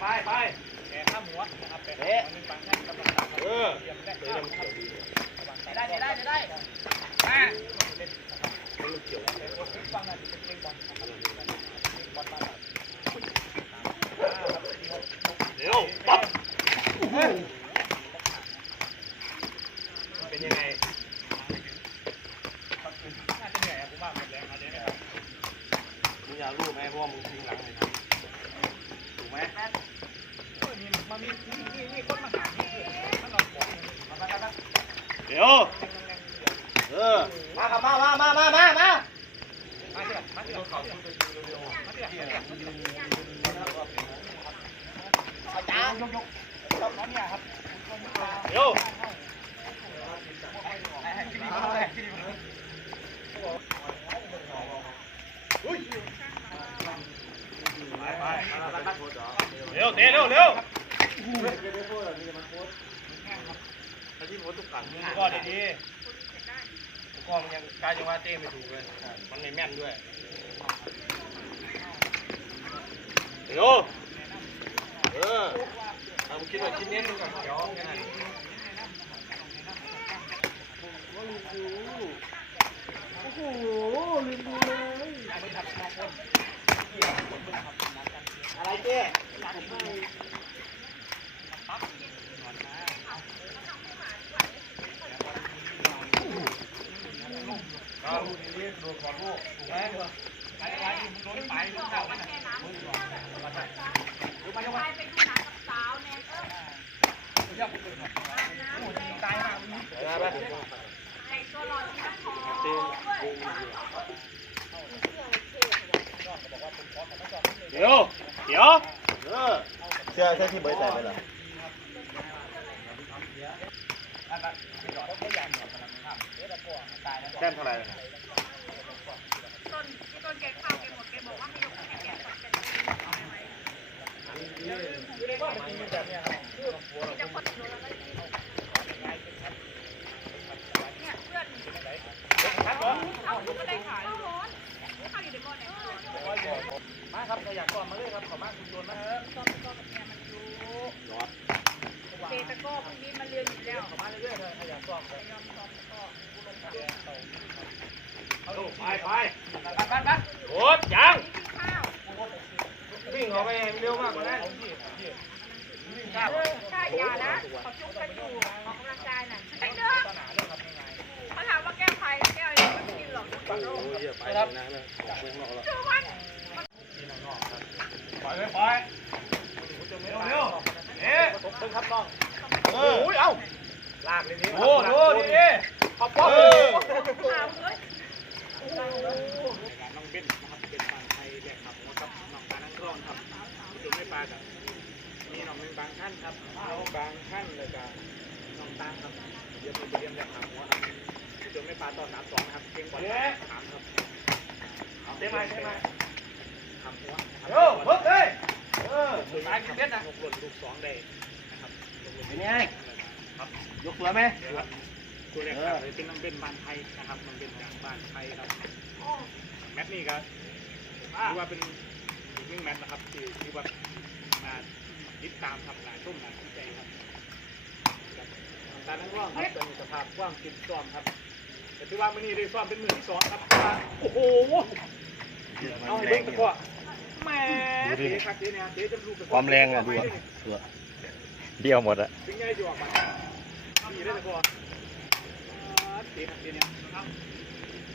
ไปไปแกข้ามหัวนะครับแกเอ๊ะหนึ่งบางท่านกำลังตามเออเตรียมได้ข้ามครับได้ได้ได้ได้มาฟังนะเป็นเพลงบอลบอลมาเร็วปั๊บเป็นยังไง น่าจะเหนื่อยครับผมว่าหมดแรงอันนี้นะครับ มึงอยากรู้ไหมเพราะว่ามึงทิ้งหลังเลยนะถูกไหม เออมีมันมีมีมีมีคนมาหาที่เกิดถ้าเราบอกมามามา เดี๋ยว เออ มาครับมามามามามามามาเถอะมาเถอะเขามาเถอะมาเถอะอาจารย์ยกยกน้องเนี่ยครับเดี๋ยวไปไปเร็วเตะเร็วเร็ว ก็ดีดีก็มันยังกายจังหวะเตะไม่ถูกเลย มันไม่แม่นด้วยเร็วเออทำคิดว่าชิ้นนี้มึงก่อนเดี๋ยวแค่นั้นอะไรเจ๊ เอาลูกนี้ดูก่อนลูกถูกไหม ไปไปมึงโดนไปมึงเข้าไป ไปไปเดี๋ยวเดี๋ยวเออ เสื้อเสื้อที่เบิร์ดใส่ไปเหรอ แต้มเท่าไหร่ ต้นที่ต้นแกเข้าแกหมดแกบอกว่าให้ยกแกแกะก่อนจะจะคนโดนแล้วก็เนี่ยเพื่อนเอาทุกคนได้ขายร้อนข้าวอยู่ในหม้อเนี่ย มาครับขยันก่อนมาเลยครับขอมาคุณโดนนะ ต้มก็กับเนี่ยมันอยู่เตะตะก้อพวกนี้มันเรียนอยู่แล้ว มาเรื่อยๆเลยขยันก่อน ยอมซ้อมตะก้อ เอาลูกไปไปบัดบัดบัดโอ๊ตยังข้าววิ่งออกไปเร็วมากกว่านั้นใช่ยานะเขาจุกกันอยู่ออกกำลังกายน่ะไอ้เด้อเขาถามว่าแก้วใครแก้วอะไรไม่กินหรอกไปแล้วนะออกไปข้างนอกแล้ว ชื่อมัน ปล่อยไปปล่อยเร็วเร็วเอ๊ะ ตบเพิ่งครับน้อง เออโอ้ยเอ้า ลากเลยนี่ โอ้โหดีดี ขอบคุณ เออ ถามเลย น้องเบนนะครับเป็นบางไทยแบกขับหัวกับน้องปลานั่งกล้องครับจุดไม่ ปลากับมีน้องเป็นบางท่านครับน้องบางท่านเลยกับน้องตางครับเดี๋ยวไปเรียนแบกขับหัวครับจุดไม่ปลาต่อสามสองนะครับเก่งกว่าสามครับเต็มไหมเต็มไหมขับหัวเร็วเพิ่มเลยเออตายกินเบ็ดนะหกหล่นลูกสองได้นะครับเป็นไงยกสวยไหมเดี๋ยวครับตัวแรกครับเป็นน้องเบนบานไทยนะครับน้องเบนจากบ้านไทยครับแมตช์นี้ครับถือว่าเป็นอีกห นึ่งแมตช์นะครับที่ที่ว่ามาติดตามครับหลายช่วงหลายสนใจครับการนั่งร่องครับเป็นสภาพกว้างกินซ้อมครับแต่ที่ว่ามื่อนี้ได้ซ้อมเป็นมือที่สองครับโอ้โหเอาให้เบิ่งตะกั่วแหม่เตะครับเตะเนี่ยเตะจนลูกความแรงอะดูอะตัวเบี้ยวหมดอะถึงไงจะออกมาดีได้ตะกั่วเตะครับเตะเนี่ยครับ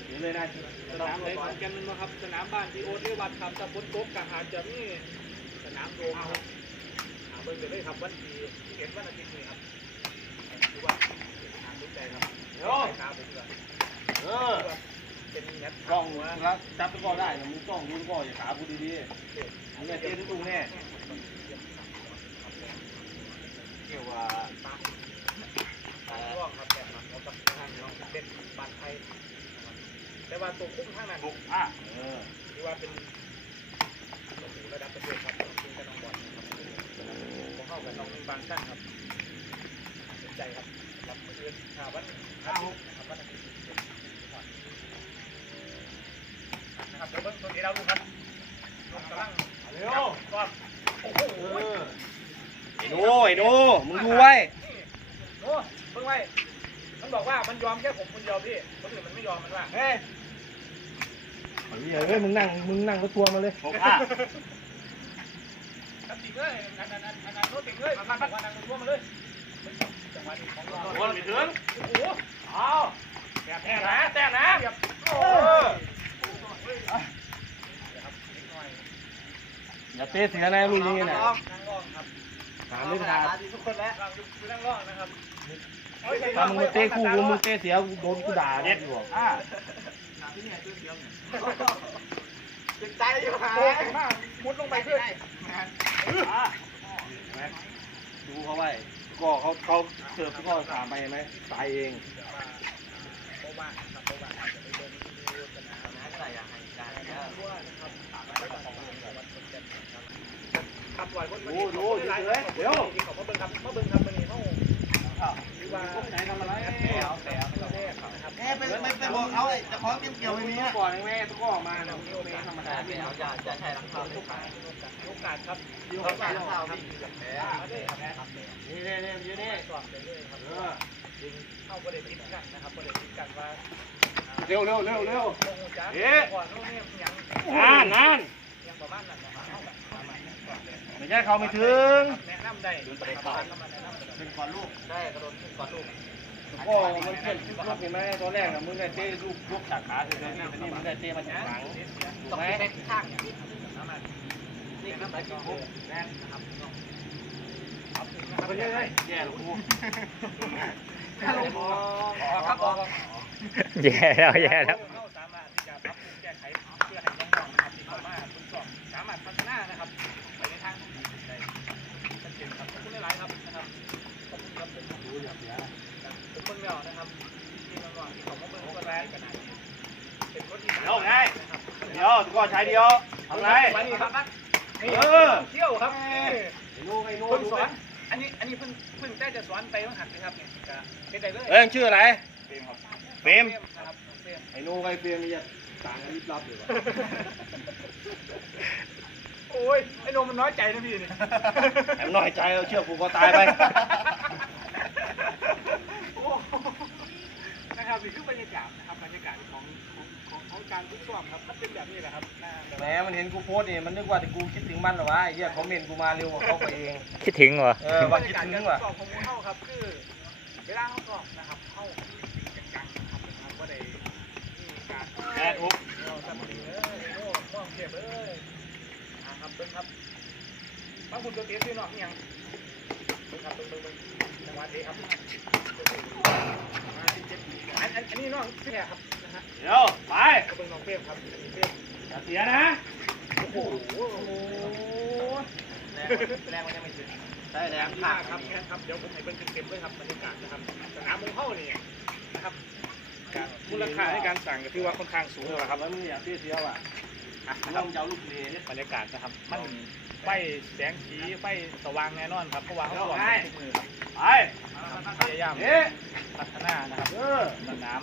นี่เลยนะสนามไหนขอนแก่นมันมาครับ สนามบ้านที่โอ๊ตเรวัดครับตะบนโต๊ะกะอาจะมีสนามโดมครับหาเบิ่งกันเลยครับวันที่เอ็ดวันอาทิตย์นี้ครับดูว่าทางรุ่นใจครับเร็วตาผมก็เออเป็นแมตช์กล้องแล้วจับตะกอได้นะมึงกล้องดูตะกร้อย่าขากูดดีๆมึงอย่าเต้นตุ้งแน่เกี่ยวว่าตาตาร่วงครับแบบนั้นเขากับทางน้องเป็นบ้านไทย แต่ว่าตัวคุ้มทางนั้นบุกอะเออที่ว่าเป็นระดับประเทศครับคุณกับน้องบอลครับผมเข้ากับน้องบางสั้นครับสนใจครับรับมืออื่นถ้าวันอาทิตย์นะครับวันอาทิตย์นะครับเดี๋ยวเบิ้งตัวนี้เราดูครับลงกำลังเร็วก็โอ้โหเออไอ้โน่ไอ้โน่มึงดูไว้โอ้เพิ่งไว้มัน บอกว่ามันยอมแค่ผมคนเดียวพี่คนอื่นมันไม่ยอมมันว่าเฮ้ยเฮ้ยมึงนั่งมึงนั่งรถทัวร์มาเลยหกห้าครับจริงเลยอันนั้นอันนั้นอันนั้นโน้ตจริงเลยมันบอกว่านั่งร่วมมาเลยจังหวะนี้ของเราโอนไปถึงโอ้โหเอาแต้มนะแต้มนะโอ้ยอย่าเตะเสียนะลูกนี้นะนั่งร่องครับถามไม่ถามทุกคนแล้วเราคือนั่งร่องนะครับ ถ้ามึงเตะคู่กูมึงเตะเสียกูโดนกูด่าเด็ดอยู่อ่าติดใจอยู่หายมุดลงไปเพื่อดูเขาไว้ก็เขาเขาเสิร์ฟก็ถามไปไหมตายเองโบบ้าครับโบบ้าจะไปเดินดูสนามนะอะไรอย่างไรได้ทั่วนะครับขับปล่อยคนมาที่เขาไม่ไล่เดี๋ยวที่เขามาเบิ่งครับมาเบิ่ง แม่ไปไปไปบอกเขาไอ้จะขอเกี่ยวเกี่ยวไม่มีอ่ก่อนแม่ต้องก็ออกมาเนี่ยโอเคธรรมดาเอาอย่าจะใช้รองเท้าทุกครั้งโอกาสครับเขาใส่รองเท้าพี่แบบแผลนี่นี่นี่อยู่นี่สอนไปเรื่อยครับเข้าประเด็นคิดกันนะครับประเด็นคิดกันว่าเร็วเร็วเร็วเร็วโมโหจ้าก่อนโน่นนี่นยังประมาณนั้นนะครับ ก่อนเลยไม่ใช่เขาไม่ถึงแนะนำได้ประมาณนั้นแนะนำได้เป็นก่อนลูกได้กระโดดขึ้นก่อนลูกก็มันเพื่อนลูกเห็นไหมตอนแรกอะมึงได้เตะลูกลูกจากขาเฉยๆนี่แต่นี่มึงได้เตะมาจากหลังถูกต้องไหมเป็นข้างอย่างนี้นี่คือไปกี่โมงแน่นะครับไปเลยแย่ลูกกูครับผมแย่แล้วแย่แล้ว เข้ามาคุณสอบสามารถพัฒนานะครับไปในทางที่ดีได้ชัดเจนครับขอบคุณหลายๆครับนะครับขอบคุณครับผมดูอย่างเดียวผมเบิ่งแล้วนะครับที่น้องๆที่เขามาเบิ่งก็ได้กันนะเป็นคนที่เดี๋ยวไงนะครับเดี๋ยวก็ใช้เดียวทำไรมานี่ครับนี่เออเที่ยวครับนี่ไอ้นู่นไอ้นู่เพิ่นงสอนอันนี้อันนี้เพิ่งเพิ่งได้จะสอนไปต้องหัดนะครับเนี่ยจะเป็นได้เลยเอ้ยชื่ออะไรเฟรมครับเฟรมนะครับเฟรมไอ้นู่นไอ้เฟรมนี่จะ ต่างกันยิบลับอยู่โอ้ยไอ้โนมมันน้อยใจนะพี่นี่แอมน้อยใจเราเชื่อผูกคอตายไปโอ้นะครับนี่คือบรรยากาศนะครับบรรยากาศของของของของการฝึกซ้อมครับมันเป็นแบบนี้แหละครับน่าแบบแหมมันเห็นกูโพสต์นี่มันนึกว่าแต่กูคิดถึงมันเหรอวะไอ้เหี้ยคอมเมนต์กูมาเร็วกว่าเขาไปเอง คิดถึงเหรอ เออว่าคิดถึงว่ะสอบของเข้าครับ คือ เวลาเขาสอบนะครับเข้าจริงจังๆนะครับว่าได้มีการ แม่ทุกเราทำดีเอ้ยโม่งเก็บเอ้ยอาครับเบิ้งครับบางบุญตัวเตี้ยซื้อหนอกยังเบิ้งครับเบิ้งเบิ้งเบิ้งจังหวะดีครับอันอันอันนี้น้องชื่ออะไรครับนะฮะเดี๋ยวไปเบิ้งน้องเป้มครับอันนี้เป้มอย่าเสียนะโอ้โหแรงแรงมันยังไม่ถึงใช่แล้วข้าครับแค่ครับเดี๋ยวผมให้เบิ้งเต็มๆด้วยครับบรรยากาศนะครับสนามมงเข้านี่นะครับ การมูลค่าในการสั่งก็ถือว่าค่อนข้างสูงเอเลยอนะคครัรับบแล้วมึงอย่าเสียเสียว่ะอะนะคเรารับจะเอาลูกเลบรรยากาศนะครับ มันไฟแสงสีไฟสว่างแน่นอนครับเพราะว่าเขาบอกทุกมือครับไปพยายามเอ๊ะพัฒนานะครับเออสนาม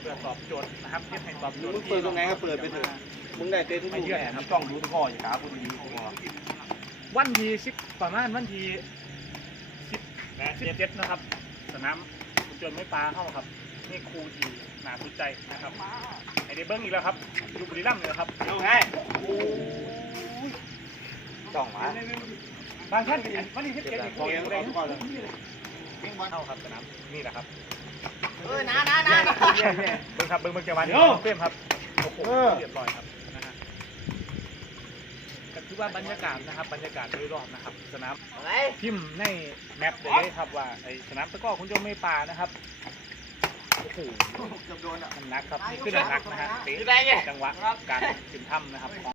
เพื่อตอบโจทย์นะครับเพื่อให้ตอบโจทย์มึงเปิดตรงไหนก็เปิดไปเถอะมึงได้เตะทุกลูกแน่มึงต้องดูทุกข้ออย่าขากูดีๆกูบอกวันที่สิบประมาณวันที่สิบสิบเจ็ดนะครับ สนามคุณจนไม่ปลาเข้าครับ นี่ครูที่น่าสนใจนะครับไอเดเบิ้งอีกแล้วครับอยู่บุรีรัมย์เลยครับเดี๋ยวไงจ้องมาบางท่านก็ยังวันที่สิบเจ็ดอีกคนเกมเลยก่อนเลยวิ่งบอลเข้าครับสนามนี่แหละครับเออนานานาเบิ้งครับเบิ้งเบิ้งจังหวะนี้เดี๋ยวเฟรมครับโอ้โหเออเรียบร้อยครับนะฮะก็คือว่าบรรยากาศนะครับบรรยากาศโดยรอบนะครับ สนามอะไรพิมพ์ในแมปได้เลยครับว่าไอสนามตะกร้อคุณโจไม่ป่านะครับ โอ้โหเกือบโดนอะมันหนักครับนี่คือหนักนะฮะเตะจังหวะการขึ้นถ้ำนะครับ